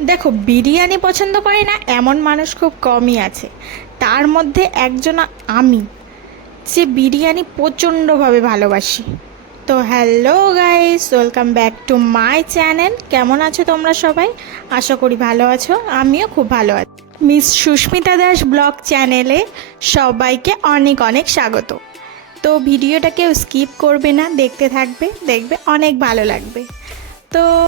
দেখো, বিরিয়ানি পছন্দ করে না এমন মানুষ খুব কমই আছে। তার মধ্যে একজন আমি, যে বিরিয়ানি প্রচণ্ডভাবে ভালোবাসি। তো hello guys welcome back to my channel কেমন আছো তোমরা সবাই? আশা করি ভালো আছো, আমিও খুব ভালো আছি। মিস সুস্মিতা দাস ব্লগ চ্যানেলে সবাইকে অনেক অনেক স্বাগত। তো ভিডিওটা কেউ স্কিপ করবে না, দেখতে থাকবে, দেখবে অনেক ভালো লাগবে। তো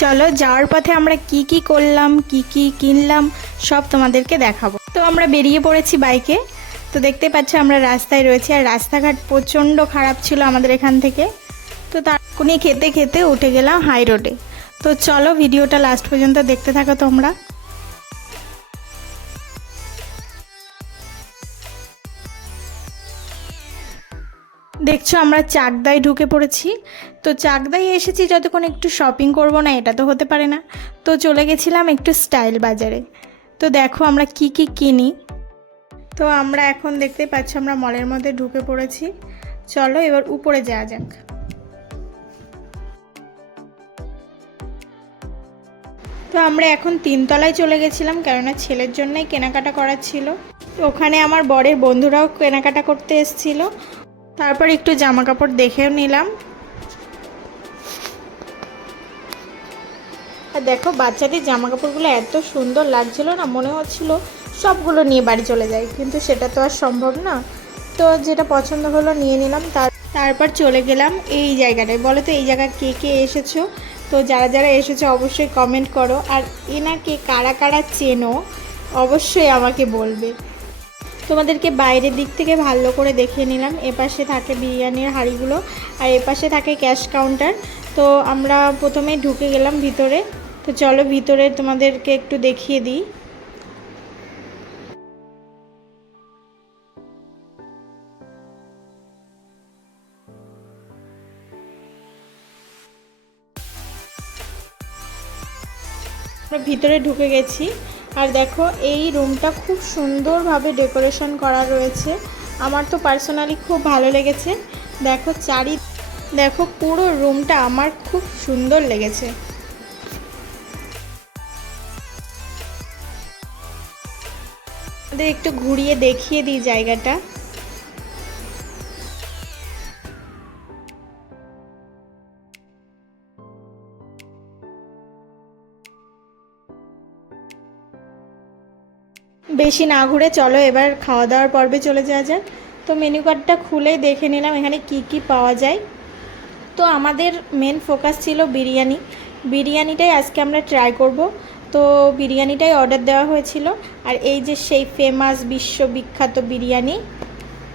চলো যাওয়ার পথে আমরা কি কি করলাম, কি কি কিনলাম, সব তোমাদেরকে দেখাবো। তো আমরা বেরিয়ে পড়েছি বাইকে। তো দেখতে পাচ্ছ আমরা রাস্তায় রয়েছি আর রাস্তাঘাট প্রচণ্ড খারাপ ছিল আমাদের এখান থেকে। তো তারকুনি খেতে খেতে উঠে গেলাম হাই রোডে। তো চলো ভিডিওটা লাস্ট পর্যন্ত দেখতে থাকো তোমরা। দেখছ আমরা চাকদায় ঢুকে পড়েছি। তো চাকদায় এসেছি যতক্ষণ একটু শপিং করব না, এটা তো হতে পারে না। তো চলে গেছিলাম একটু স্টাইল বাজারে। তো দেখো আমরা কি কি কিনি। তো আমরা এখন দেখতে পাচ্ছি আমরা মলের মধ্যে ঢুকে পড়েছি। চলো এবার উপরে যাওয়া যাক। তো আমরা এখন তিনতলায় চলে গেছিলাম, কেননা ছেলের জন্যই কেনাকাটা করার ছিল। ওখানে আমার বরের বন্ধুরাও কেনাকাটা করতে এসেছিল। তারপর একটু জামা কাপড় দেখেও নিলাম। আর দেখো, বাচ্চাদের জামা কাপড়গুলো এত সুন্দর লাগছিল না, মনে হচ্ছিল সবগুলো নিয়ে বাড়ি চলে যায় কিন্তু সেটা তো আর সম্ভব না। তো যেটা পছন্দ হলো নিয়ে নিলাম, তার তারপর চলে গেলাম এই জায়গাটায়। বলো তো, এই জায়গায় কে কে এসেছ? তো যারা যারা এসেছ, অবশ্যই কমেন্ট করো। আর এনাকে কারা কারা চেনো, অবশ্যই আমাকে বলবে। তোমাদেরকে বাইরের দিক থেকে ভালো করে দেখিয়ে নিলাম। এপাশে থাকে বিরিয়ানির হাঁড়িগুলো আর এপাশে থাকে ক্যাশ কাউন্টার। তো আমরা প্রথমে ঢুকে গেলাম ভিতরে। তো চলো ভিতরে তোমাদেরকে একটু দেখিয়ে দিই। আমরা ভিতরে ঢুকে গেছি। আর দেখো, এই রুমটা খুব সুন্দরভাবে ডেকোরেশন করা রয়েছে। আমার তো পার্সোনালি খুব ভালো লেগেছে। দেখো, চারি, দেখো, পুরো রুমটা আমার খুব সুন্দর লেগেছে। আমাদের একটু ঘুরিয়ে দেখিয়ে দিই জায়গাটা। বেশি না ঘুরে চলো, এবার খাওয়া দাওয়ার পর্বে চলে যাওয়া যাক। তো মেনু কার্ডটা খুলে দেখে নিলাম, এখানে কি কি পাওয়া যায়। তো আমাদের মেন ফোকাস ছিল বিরিয়ানি। বিরিয়ানিটাই আজকে আমরা ট্রাই করব। তো বিরিয়ানিটাই অর্ডার দেওয়া হয়েছিল। আর এই যে সেই ফেমাস বিশ্ববিখ্যাত বিরিয়ানি,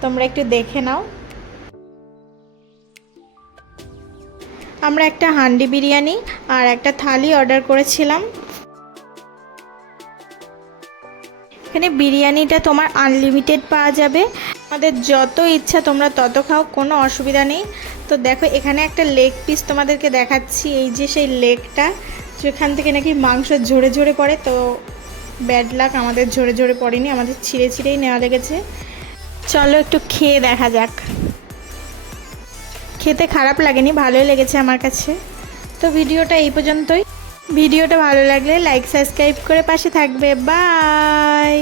তোমরা একটু দেখে নাও। আমরা একটা হান্ডি বিরিয়ানি আর একটা থালি অর্ডার করেছিলাম। এখানে বিরিয়ানিটা তোমার আনলিমিটেড পাওয়া যাবে। আমাদের যত ইচ্ছা তোমরা তত খাও, কোনো অসুবিধা নেই। তো দেখো, এখানে একটা লেগ পিস তোমাদেরকে দেখাচ্ছি। এই যে সেই লেগটা যেখান থেকে নাকি মাংস ঝরে ঝরে পড়ে, তো ব্যাড লাক আমাদের ঝরে ঝরে পড়েনি, আমাদের ছিঁড়ে ছিঁড়েই নেওয়া লেগেছে। চলো একটু খেয়ে দেখা যাক। খেতে খারাপ লাগেনি, ভালোই লেগেছে আমার কাছে। তো ভিডিওটা এই পর্যন্তই। ভিডিওটা ভালো লাগলে লাইক সাবস্ক্রাইব করে পাশে থাকবে। বাই